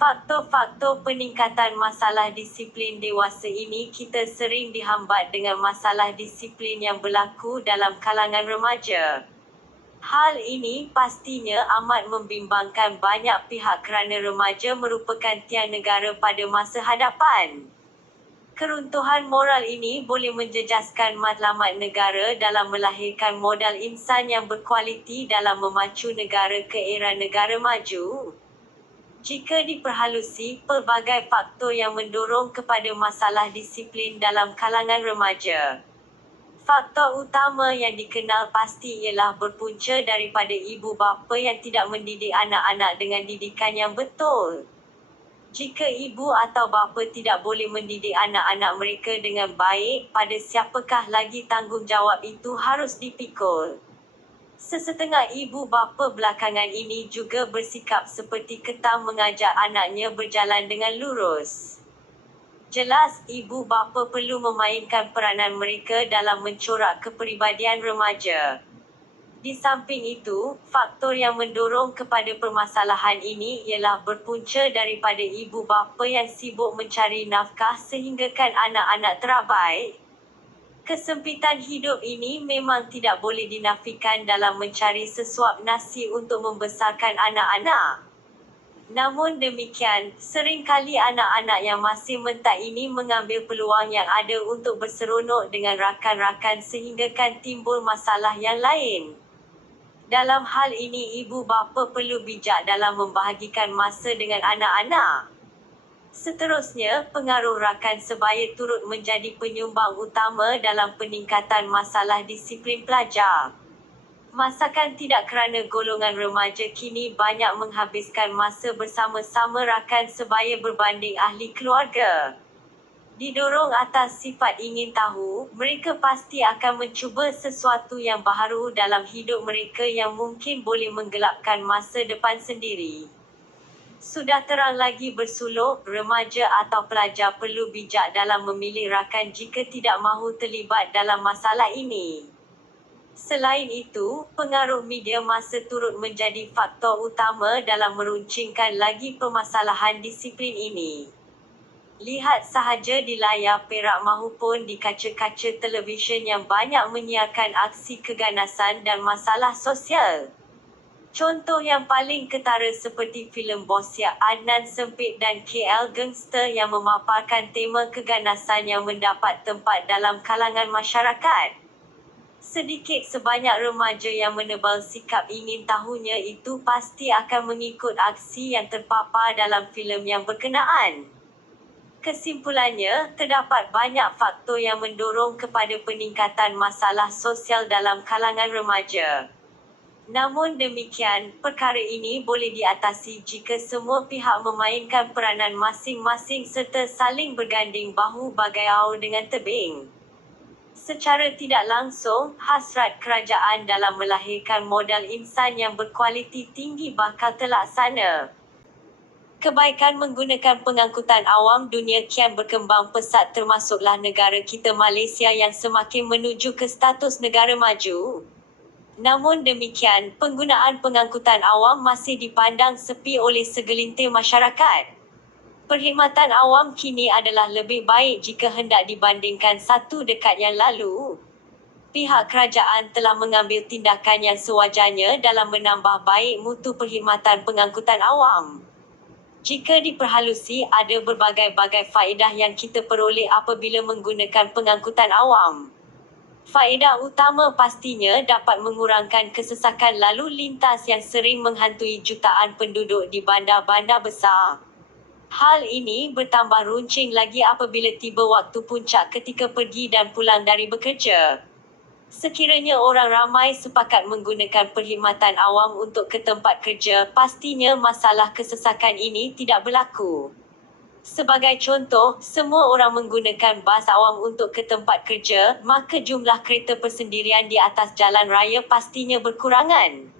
Faktor-faktor peningkatan masalah disiplin dewasa ini kita sering dihambat dengan masalah disiplin yang berlaku dalam kalangan remaja. Hal ini pastinya amat membimbangkan banyak pihak kerana remaja merupakan tiang negara pada masa hadapan. Keruntuhan moral ini boleh menjejaskan matlamat negara dalam melahirkan modal insan yang berkualiti dalam memacu negara ke era negara maju. Jika diperhalusi, pelbagai faktor yang mendorong kepada masalah disiplin dalam kalangan remaja. Faktor utama yang dikenal pasti ialah berpunca daripada ibu bapa yang tidak mendidik anak-anak dengan didikan yang betul. Jika ibu atau bapa tidak boleh mendidik anak-anak mereka dengan baik, pada siapakah lagi tanggungjawab itu harus dipikul? Sesetengah ibu bapa belakangan ini juga bersikap seperti ketam mengajak anaknya berjalan dengan lurus. Jelas, ibu bapa perlu memainkan peranan mereka dalam mencorak kepribadian remaja. Di samping itu, faktor yang mendorong kepada permasalahan ini ialah berpunca daripada ibu bapa yang sibuk mencari nafkah sehinggakan anak-anak terabai. Kesempitan hidup ini memang tidak boleh dinafikan dalam mencari sesuap nasi untuk membesarkan anak-anak. Namun demikian, seringkali anak-anak yang masih mentak ini mengambil peluang yang ada untuk berseronok dengan rakan-rakan sehinggakan timbul masalah yang lain. Dalam hal ini ibu bapa perlu bijak dalam membahagikan masa dengan anak-anak. Seterusnya, pengaruh rakan sebaya turut menjadi penyumbang utama dalam peningkatan masalah disiplin pelajar. Masakan tidak kerana golongan remaja kini banyak menghabiskan masa bersama-sama rakan sebaya berbanding ahli keluarga. Didorong atas sifat ingin tahu, mereka pasti akan mencuba sesuatu yang baharu dalam hidup mereka yang mungkin boleh menggelapkan masa depan sendiri. Sudah terang lagi bersuluk, remaja atau pelajar perlu bijak dalam memilih rakan jika tidak mahu terlibat dalam masalah ini. Selain itu, pengaruh media masa turut menjadi faktor utama dalam meruncingkan lagi permasalahan disiplin ini. Lihat sahaja di layar perak mahupun di kaca-kaca televisyen yang banyak menyiarkan aksi keganasan dan masalah sosial. Contoh yang paling ketara seperti filem Bosya Adnan Sempit dan KL Gangster yang memaparkan tema keganasan yang mendapat tempat dalam kalangan masyarakat. Sedikit sebanyak remaja yang menebal sikap ingin tahunya itu pasti akan mengikut aksi yang terpapar dalam filem yang berkenaan. Kesimpulannya, terdapat banyak faktor yang mendorong kepada peningkatan masalah sosial dalam kalangan remaja. Namun demikian, perkara ini boleh diatasi jika semua pihak memainkan peranan masing-masing serta saling berganding bahu bagai aur dengan tebing. Secara tidak langsung, hasrat kerajaan dalam melahirkan modal insan yang berkualiti tinggi bakal terlaksana. Kebaikan menggunakan pengangkutan awam dunia kian berkembang pesat termasuklah negara kita Malaysia yang semakin menuju ke status negara maju. Namun demikian, penggunaan pengangkutan awam masih dipandang sepi oleh segelintir masyarakat. Perkhidmatan awam kini adalah lebih baik jika hendak dibandingkan 1 dekad yang lalu. Pihak kerajaan telah mengambil tindakan yang sewajarnya dalam menambah baik mutu perkhidmatan pengangkutan awam. Jika diperhalusi, ada berbagai-bagai faedah yang kita peroleh apabila menggunakan pengangkutan awam. Faedah utama pastinya dapat mengurangkan kesesakan lalu lintas yang sering menghantui jutaan penduduk di bandar-bandar besar. Hal ini bertambah runcing lagi apabila tiba waktu puncak ketika pergi dan pulang dari bekerja. Sekiranya orang ramai sepakat menggunakan perkhidmatan awam untuk ke tempat kerja, pastinya masalah kesesakan ini tidak berlaku. Sebagai contoh, semua orang menggunakan bas awam untuk ke tempat kerja, maka jumlah kereta persendirian di atas jalan raya pastinya berkurangan.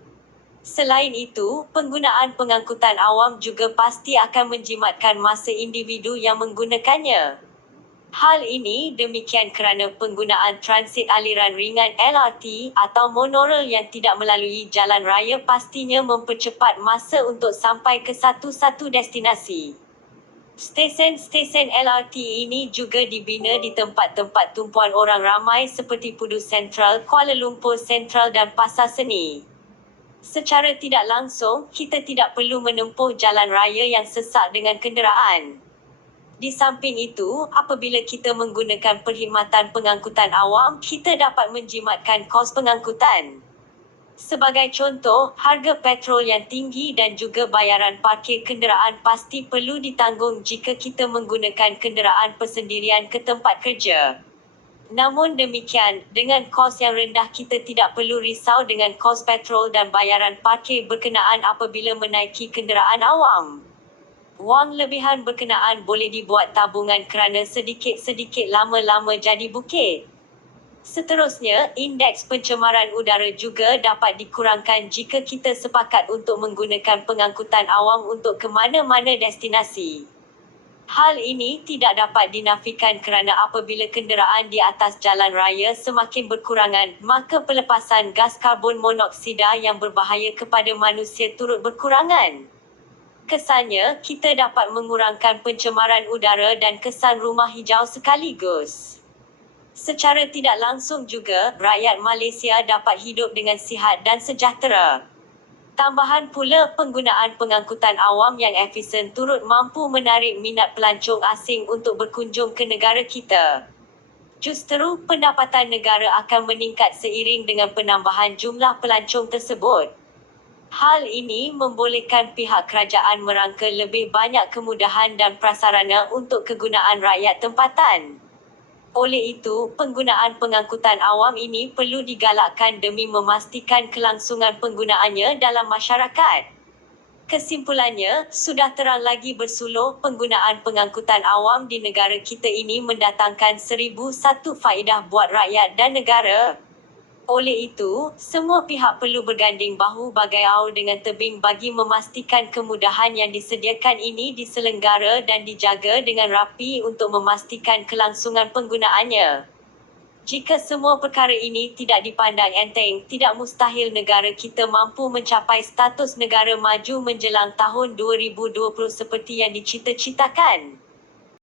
Selain itu, penggunaan pengangkutan awam juga pasti akan menjimatkan masa individu yang menggunakannya. Hal ini demikian kerana penggunaan transit aliran ringan LRT atau monorail yang tidak melalui jalan raya pastinya mempercepat masa untuk sampai ke satu-satu destinasi. Stesen-stesen LRT ini juga dibina di tempat-tempat tumpuan orang ramai seperti Pudu Sentral, Kuala Lumpur Sentral dan Pasar Seni. Secara tidak langsung, kita tidak perlu menempuh jalan raya yang sesak dengan kenderaan. Di samping itu, apabila kita menggunakan perkhidmatan pengangkutan awam, kita dapat menjimatkan kos pengangkutan. Sebagai contoh, harga petrol yang tinggi dan juga bayaran parkir kenderaan pasti perlu ditanggung jika kita menggunakan kenderaan persendirian ke tempat kerja. Namun demikian, dengan kos yang rendah kita tidak perlu risau dengan kos petrol dan bayaran parkir berkenaan apabila menaiki kenderaan awam. Wang lebihan berkenaan boleh dibuat tabungan kerana sedikit-sedikit lama-lama jadi bukit. Seterusnya, indeks pencemaran udara juga dapat dikurangkan jika kita sepakat untuk menggunakan pengangkutan awam untuk ke mana-mana destinasi. Hal ini tidak dapat dinafikan kerana apabila kenderaan di atas jalan raya semakin berkurangan, maka pelepasan gas karbon monoksida yang berbahaya kepada manusia turut berkurangan. Kesannya, kita dapat mengurangkan pencemaran udara dan kesan rumah hijau sekaligus. Secara tidak langsung juga, rakyat Malaysia dapat hidup dengan sihat dan sejahtera. Tambahan pula, penggunaan pengangkutan awam yang efisien turut mampu menarik minat pelancong asing untuk berkunjung ke negara kita. Justeru, pendapatan negara akan meningkat seiring dengan penambahan jumlah pelancong tersebut. Hal ini membolehkan pihak kerajaan merangka lebih banyak kemudahan dan prasarana untuk kegunaan rakyat tempatan. Oleh itu, penggunaan pengangkutan awam ini perlu digalakkan demi memastikan kelangsungan penggunaannya dalam masyarakat. Kesimpulannya, sudah terang lagi bersuluh penggunaan pengangkutan awam di negara kita ini mendatangkan 1001 faedah buat rakyat dan negara. Oleh itu, semua pihak perlu berganding bahu bagai aur dengan tebing bagi memastikan kemudahan yang disediakan ini diselenggara dan dijaga dengan rapi untuk memastikan kelangsungan penggunaannya. Jika semua perkara ini tidak dipandang enteng, tidak mustahil negara kita mampu mencapai status negara maju menjelang tahun 2020 seperti yang dicita-citakan.